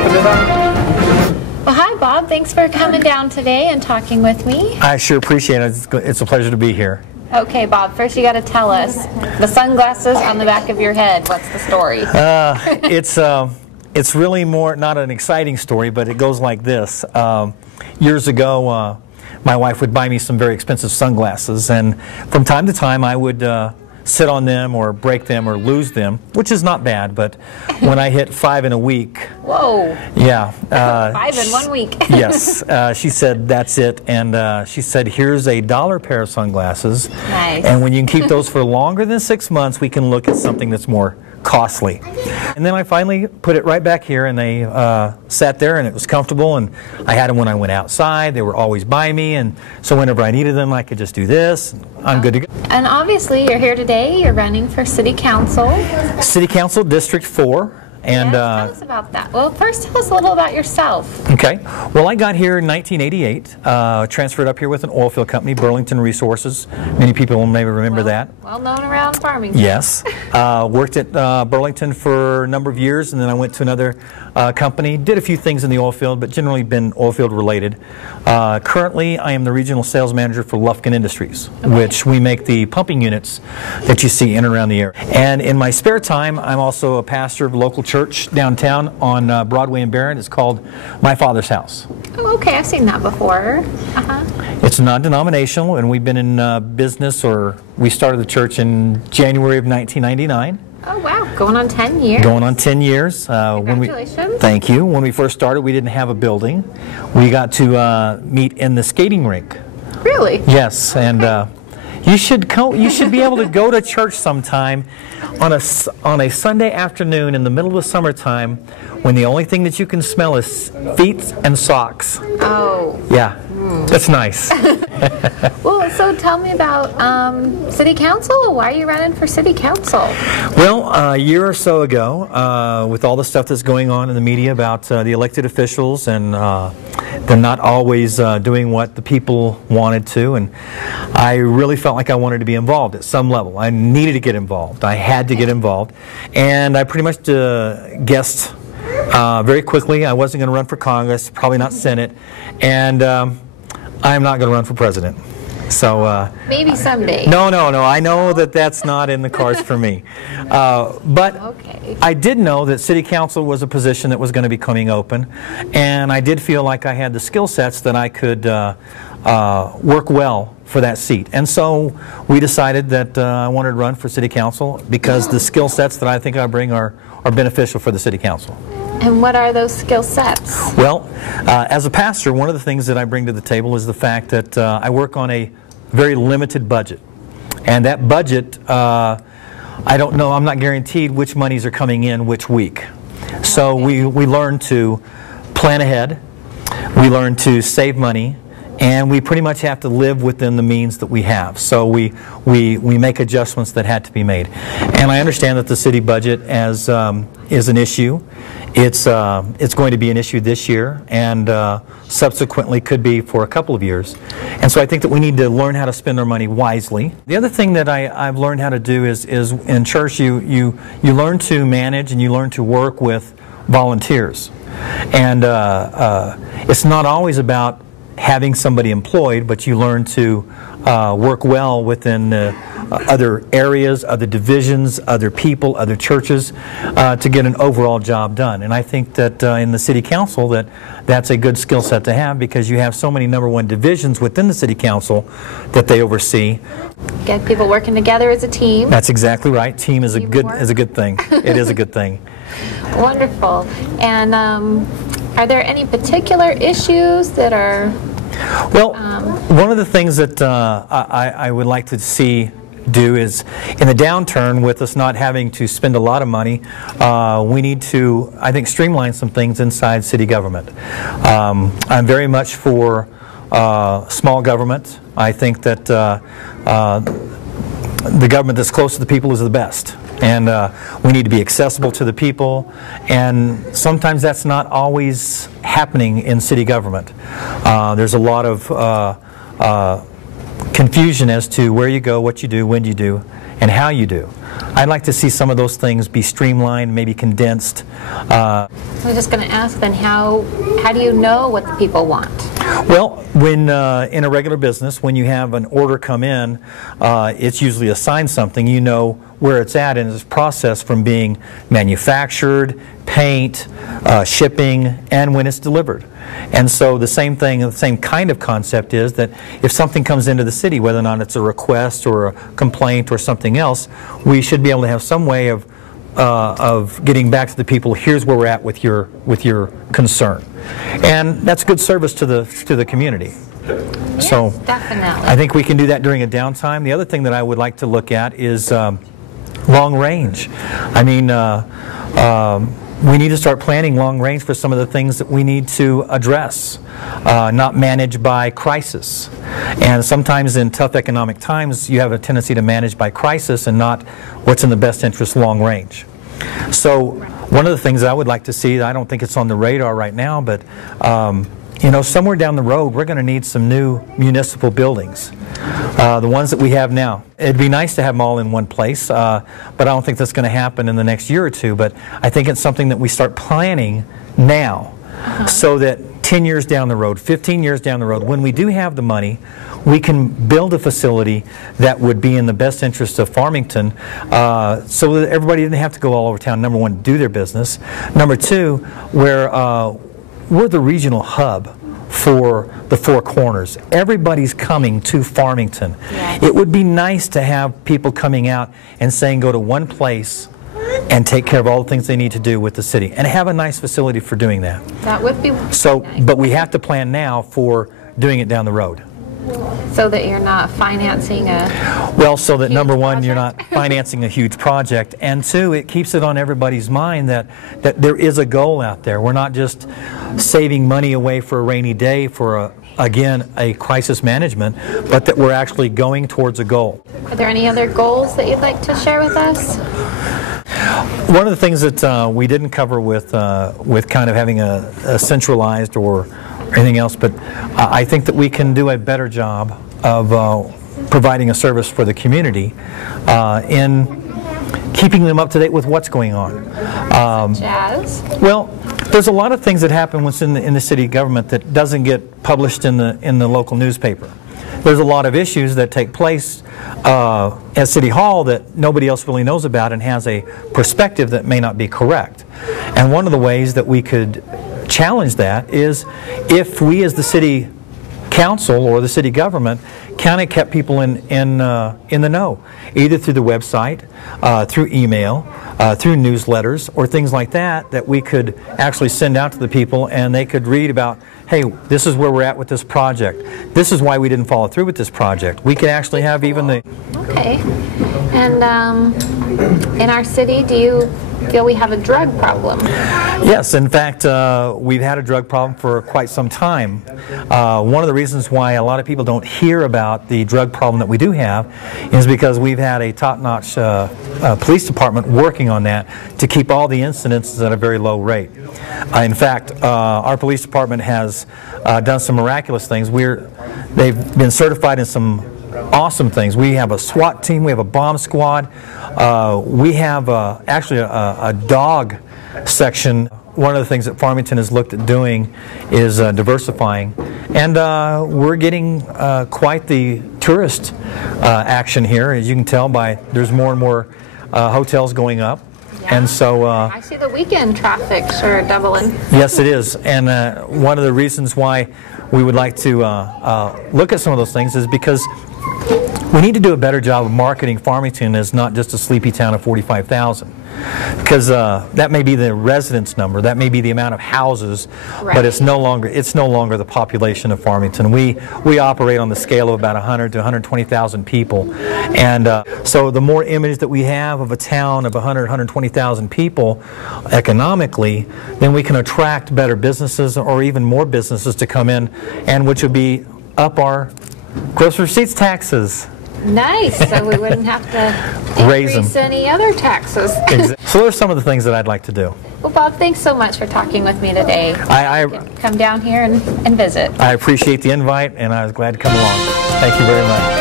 open it up. Well, hi, Bob. Thanks for coming down today and talking with me. I sure appreciate it. It's a pleasure to be here. Okay, Bob, first you got to tell us the sunglasses on the back of your head. What's the story? It's really more, not an exciting story, but it goes like this. Years ago, my wife would buy me some very expensive sunglasses, and from time to time I would sit on them or break them or lose them, which is not bad, but when I hit 5 in a week... Whoa! Yeah. 5 in 1 week. Yes. She said, that's it, and she said, here's $1 pair of sunglasses. Nice. And when you can keep those for longer than 6 months, we can look at something that's more costly. And then I finally put it right back here, and they sat there, and it was comfortable, and I had them when I went outside. They were always by me, and so whenever I needed them, I could just do this. I'm good to go. And obviously, you're here today. You're running for City Council. City Council, District 4. And tell us about that. Well, first tell us a little about yourself. Okay. Well, I got here in 1988, transferred up here with an oil field company, Burlington Resources. Many people may remember that. Well known around Farmington. Yes. Worked at Burlington for a number of years, and then I went to another company. Did a few things in the oil field, but generally been oil field related. Currently, I am the regional sales manager for Lufkin Industries, which we make the pumping units that you see in and around the area. And in my spare time, I'm also a pastor of a local church downtown on Broadway and Barron. It's called My Father's House. Oh, okay. I've seen that before. It's non-denominational, and we've been in business, or we started the church in January of 1999. Oh, wow. Going on 10 years. Going on 10 years. Congratulations. Thank you. When we first started, we didn't have a building. We got to meet in the skating rink. Really? Yes, and you should be able to go to church sometime on a Sunday afternoon in the middle of the summertime, when the only thing that you can smell is feet and socks. Oh. Yeah, that's nice. Well, so tell me about City Council. Why are you running for City Council? Well, a year or so ago, with all the stuff that's going on in the media about the elected officials, and they're not always doing what the people wanted to, and I really felt like I wanted to be involved at some level. I needed to get involved. I had to get involved, and I pretty much guessed very quickly I wasn't going to run for Congress, probably not Senate, and I'm not going to run for president. So maybe someday. No. I know that that's not in the cards for me. But okay. I did know that City Council was a position that was going to be coming open, and I did feel like I had the skill sets that I could work well for that seat. And so we decided that I wanted to run for City Council because the skill sets that I think I bring are beneficial for the City Council. And what are those skill sets? Well, as a pastor, one of the things that I bring to the table is the fact that I work on a very limited budget. And that budget, I don't know, I'm not guaranteed which monies are coming in which week. So we learn to plan ahead, we learn to save money, and we pretty much have to live within the means that we have. So we make adjustments that had to be made. And I understand that the city budget is an issue. It's going to be an issue this year, and subsequently could be for a couple of years. And so I think that we need to learn how to spend our money wisely. The other thing that I've learned how to do is in church you learn to manage and you learn to work with volunteers. And it's not always about having somebody employed, but you learn to work well within other areas, other divisions, other people, other churches, to get an overall job done. And I think that in the City Council that's a good skill set to have, because you have so many #1 divisions within the City Council that they oversee. Get people working together as a team. That's exactly right. Team is a good thing. It is a good thing. Wonderful. And are there any particular issues that are... Well, one of the things that I would like to see do is, in the downturn, with us not having to spend a lot of money, we need to, I think, streamline some things inside city government. I'm very much for small government. I think that the government that's close to the people is the best. And we need to be accessible to the people, and sometimes that's not always happening in city government. There's a lot of confusion as to where you go, what you do, when you do, and how you do. I'd like to see some of those things be streamlined, maybe condensed. I was just going to ask then, how do you know what the people want? Well, when in a regular business, when you have an order come in, it's usually assigned something. You know where it's at in its process from being manufactured, paint, shipping, and when it's delivered. And so the same thing, the same kind of concept is that if something comes into the city, whether or not it's a request or a complaint or something else, we should be able to have some way of getting back to the people. Here's where we're at with your concern, and that's good service to the community. Yes, so definitely. I think we can do that during a downtime. The other thing that I would like to look at is long range. I mean, we need to start planning long range for some of the things that we need to address, not manage by crisis. And sometimes in tough economic times, you have a tendency to manage by crisis and not what's in the best interest long range. So one of the things I would like to see, I don't think it's on the radar right now, but you know, somewhere down the road, we're going to need some new municipal buildings. The ones that we have now. It'd be nice to have them all in one place, but I don't think that's going to happen in the next year or two. But I think it's something that we start planning now, so that 10 years down the road, 15 years down the road, when we do have the money, we can build a facility that would be in the best interest of Farmington, so that everybody didn't have to go all over town, number one, to do their business. Number two, where we're the regional hub for the Four Corners. Everybody's coming to Farmington. Yes. It would be nice to have people coming out and saying go to one place and take care of all the things they need to do with the city and have a nice facility for doing that. That would be So, nice. but we have to plan now for doing it down the road. So that you're not financing a... Well, so that huge number one, you're project. not financing a huge project, and two, it keeps it on everybody's mind that there is a goal out there. We're not just saving money away for a rainy day for, again, a crisis management, but that we're actually going towards a goal. Are there any other goals that you'd like to share with us? One of the things that we didn't cover with kind of having a centralized or anything else, but I think that we can do a better job of providing a service for the community in keeping them up to date with what's going on. Jazz? Well, there's a lot of things that happen in the city government that doesn't get published in the local newspaper. There's a lot of issues that take place at City Hall that nobody else really knows about and has a perspective that may not be correct. And one of the ways that we could challenge that is if we as the city council or the city government kind of kept people in the know, either through the website, through email, through newsletters or things like that, that we could actually send out to the people and they could read about, hey, this is where we're at with this project. This is why we didn't follow through with this project. We could actually have even the... Okay. And in our city, do you feel we have a drug problem? Yes, in fact, we've had a drug problem for quite some time. One of the reasons why a lot of people don't hear about the drug problem that we do have is because we've had a top-notch police department working on that to keep all the incidents at a very low rate. In fact, our police department has done some miraculous things. They've been certified in some awesome things. We have a SWAT team, we have a bomb squad, we have actually a dog section. One of the things that Farmington has looked at doing is diversifying, and we're getting quite the tourist action here, as you can tell by there's more and more hotels going up. Yeah. And so I see the weekend traffic sure doubling. yes, it is, and one of the reasons why we would like to look at some of those things is because we need to do a better job of marketing Farmington as not just a sleepy town of 45,000. Because that may be the residence number, that may be the amount of houses, right. But it's no longer the population of Farmington. We operate on the scale of about 100 to 120,000 people, and so the more image that we have of a town of 100, 120,000 people economically, then we can attract better businesses or even more businesses to come in, and which would be up our gross receipts taxes. Nice, so we wouldn't have to Raise increase them. any other taxes. So those are some of the things that I'd like to do. Well, Bob, thanks so much for talking with me today. I Come down here and visit. appreciate the invite, and I was glad to come along. Thank you very much.